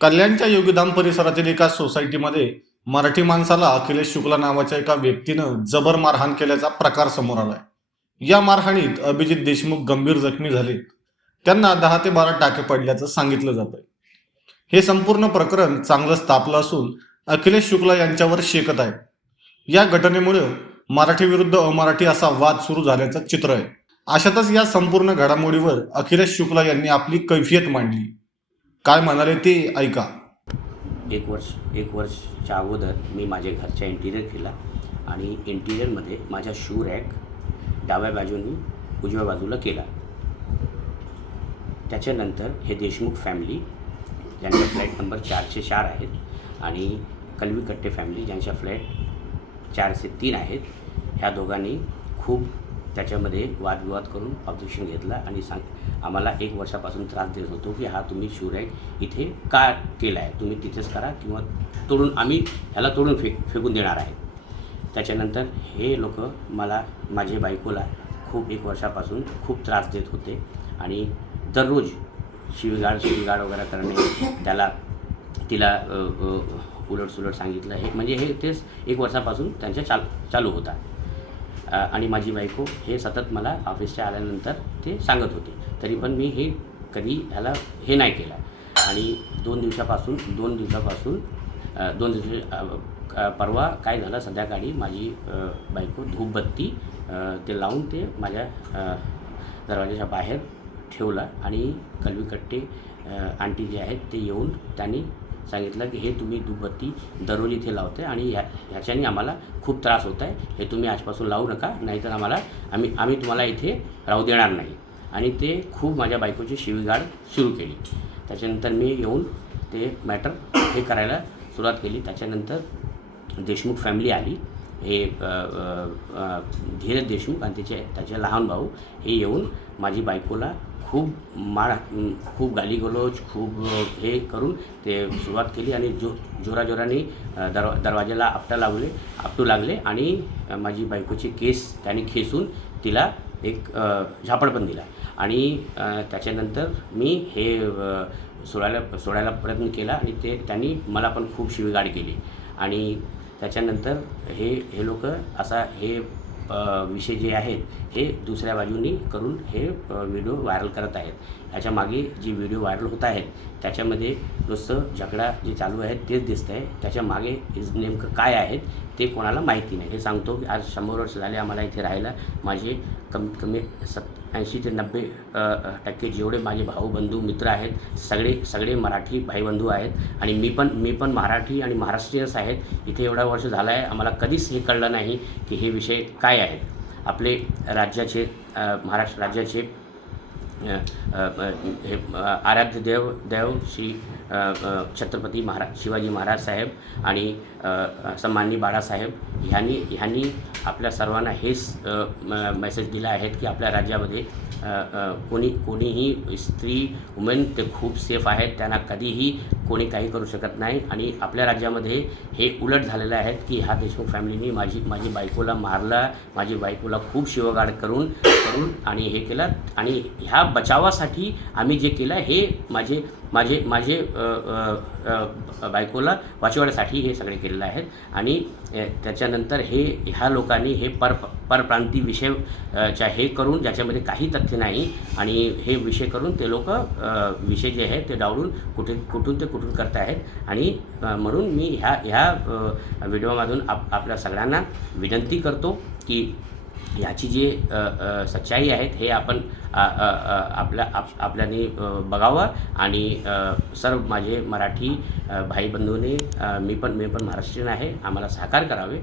कल्याणच्या योगीधाम परिसरातील एका सोसायटीमध्ये मराठी माणसाला अखिलेश शुक्ला नावाच्या एका व्यक्तीनं जबर मारहाण केल्याचा प्रकार समोर आलाय। या मारहाणीत अभिजित देशमुख गंभीर जखमी झाले, त्यांना 10 ते 12 टाके पडल्याचं सांगितलं जातंय। हे संपूर्ण प्रकरण चांगलंच तापलं असून अखिलेश शुक्ला यांच्यावर शेकत आहे। या घटनेमुळे मराठी विरुद्ध अमराठी असा वाद सुरू झाल्याचं चित्र आहे। अशातच या संपूर्ण घडामोडीवर अखिलेश शुक्ला यांनी आपली कैफियत मांडली। काय म्हणाले ते ऐका। एक वर्षच्या अगोदर मी माझ्या घरचा इंटिरियर केला आणि इंटिरियरमध्ये माझा शू रॅक डाव्या बाजूनी उजव्या बाजूला केला। त्याच्यानंतर हे देशमुख फॅमिली ज्यांचा फ्लॅट नंबर 404 आहेत आणि कलवीकट्टे फॅमिली ज्यांच्या फ्लॅट 403 आहेत, ह्या दोघांनी खूप त्याच्यामध्ये वादविवाद करून ऑब्जेक्शन घेतला आणि आम्हाला 1 वर्षापासून त्रास देत होतो की हा तुम्ही शू रॅक इथे का केला आहे, तुम्ही तिथेच करा किंवा तोडून आम्ही ह्याला तोडून फेकून देणार आहे। त्याच्यानंतर हे लोक माझ्या बायकोला खूप 1 वर्षापासून खूप त्रास देत होते आणि दररोज शिवीगाळ वगैरे करणे, तिला उलटसुलट सांगितलं, हे म्हणजे हे तेच 1 वर्षापासून त्यांच्या चालू होता। आणि माझी बायको हे सतत मला ऑफिसच्या आल्यानंतर ते सांगत होते, तरी पण मी हे कधी ह्याला हे नाही केलं। आणि 2 दिवसापासून परवा काय झालं, संध्याकाळी माझी बायको धूपबत्ती ते लावून ते माझ्या दरवाजाच्या बाहेर ठेवला आणि कलवीकट्टे आंटी जे आहेत ते येऊन त्यांनी सांगितलं की हे तुम्ही धूपबत्ती दररोज इथे लावते आणि ह्याच्याने आम्हाला खूप त्रास होत आहे, हे तुम्ही आजपासून लावू नका, नाहीतर आम्ही तुम्हाला इथे राहू देणार नाही। आणि ते खूप माझ्या बायकोची शिवीगाळ सुरू केली। त्याच्यानंतर मी येऊन ते मॅटर हे करायला सुरुवात केली। त्याच्यानंतर देशमुख फॅमिली आली, हे धीरज देशमुख आणि त्याचे लहान भाऊ हे येऊन माझी बायकोला खूप गालीगलोच हे करून ते सुरुवात केली आणि जोराजोराने दरवाजाला आपटू लागले आणि माझी बायकोचे केस त्यांनी खेचून तिला एक झापड पण दिला। आणि त्याच्यानंतर मी हे सोडायला प्रयत्न केला आणि त्यांनी मला पण खूप शिवीगाळ केली। आणि त्याच्यानंतर हे लोक असा हे विषय जे आहेत हे दुसऱ्या बाजूनी करून हे व्हिडिओ व्हायरल करत आहेत। याच्या मागे जी व्हिडिओ व्हायरल होत आहेत त्याच्यामध्ये नुसतं झगडा जे चालू आहे तेच दिसतं आहे, त्याच्या मागे नेमकं काय आहेत ते कोणाला माहिती नाही। हे सांगतो की आज 100 वर्ष झाले आम्हाला इथे राहायला। माझे कमीत कमी 80 ते 90% जेवढे माझे भाऊ बंधू मित्र आहेत सगळे मराठी भाईबंधू आहेत आणि मी पण मराठी आणि महाराष्ट्रीयच आहेत। इथे एवढा वर्ष झाला आहे, आम्हाला कधीच हे कळलं नाही की हे विषय काय आहेत। आपले राज्याचे महाराष्ट्र राज्याचे हे आराध्य देव श्री छत्रपती शिवाजी महाराज साहेब आणि सन्माननीय बाळासाहेब ह्यांनी आपल्या सर्वांना हेच मेसेज दिला आहेत की आपल्या राज्यामध्ये कोणीही स्त्री वुमेन ते खूप सेफ आहेत, त्यांना कधीही कोणी काही करू शकत नाही। आणि आपल्या राज्यामध्ये हे उलट झालेलं आहे की ह्या देशमुख फॅमिलीने माझी बायकोला मारला, माझी बायकोला खूप शिवीगाळ करून आणि हे केलं आणि ह्या बचावासाठी आम्ही जे केलं हे माझे बायकोला वाचवण्यासाठी हे सगळे केलेलं आहेत। आणि त्याच्यानंतर ह्या लोकांनी हे परप्रांती विषय हे करून ज्याच्यामध्ये काही तथ्य नाही आणि हे विषय करून ते लोक विषय जे आहे ते डावलून कुठून करत आहेत। आणि म्हणून मी ह्या व्हिडिओमधून आपल्या सगळ्यांना विनंती करतो की ह्याची जे सच्चाई आहेत हे आपण आपल्याने बघावं आणि सर्व माझे मराठी भाई बंधूंनी मी पण महाराष्ट्रीयन आहे, आम्हाला सहकार्य करावे।